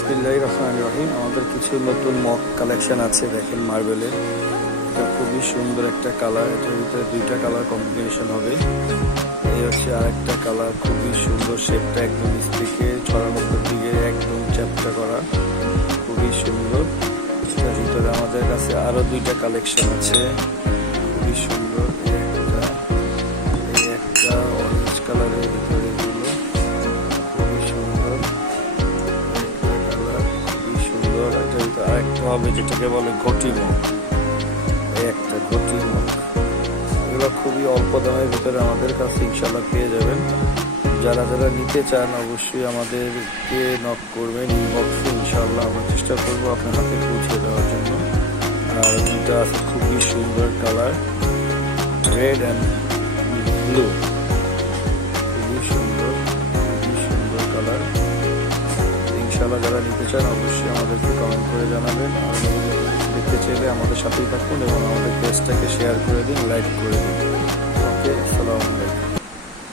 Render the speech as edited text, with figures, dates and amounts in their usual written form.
বিসমিল্লাহির রহমানির রহিম। আমাদের কিছু নতুন মক কালেকশন আছে, দেখেন মার্বেলের। এটা খুবই সুন্দর একটা কালার, এটার ভিতরে দুইটা কালার কম্বিনেশন হবে। এই হচ্ছে আরেকটা কালার, খুবই সুন্দর, শেপটা একদম নিচ থেকে ছড়ানোর দিকে একদম চ্যাপটা করা, খুবই সুন্দর। এটার ভিতরে আমাদের কাছে আরো দুইটা কালেকশন আছে, খুবই সুন্দর। এই একটা অরেঞ্জ কালারের ভিতরে এগুলো খুবই সুন্দর, আরেকটা হবে যেটাকে বলে ঘটি মুখ, এই একটা ঘটি মুখ। এগুলো খুবই অল্প দামের ভিতরে আমাদের কাছে ইনশাল্লাহ পেয়ে যাবেন। যারা যারা নিতে চান অবশ্যই আমাদেরকে নক করবেন ইনবক্সে, ইনশাল্লাহ আমরা চেষ্টা করবো আপনার হাতে পৌঁছে দেওয়ার জন্য। আর দুইটা আছে খুবই সুন্দর কালার, রেড অ্যান্ড ব্লু, খুবই সুন্দর কালার। ইনশাআল্লাহ যারা নিতে চান অবশ্যই আমাদেরকে কমেন্ট করে জানাবেন। আর দেখতে চাইলে আমাদের সাথেই থাকুন এবং আমাদের পেজটাকে শেয়ার করে দিন, লাইক করে দিন।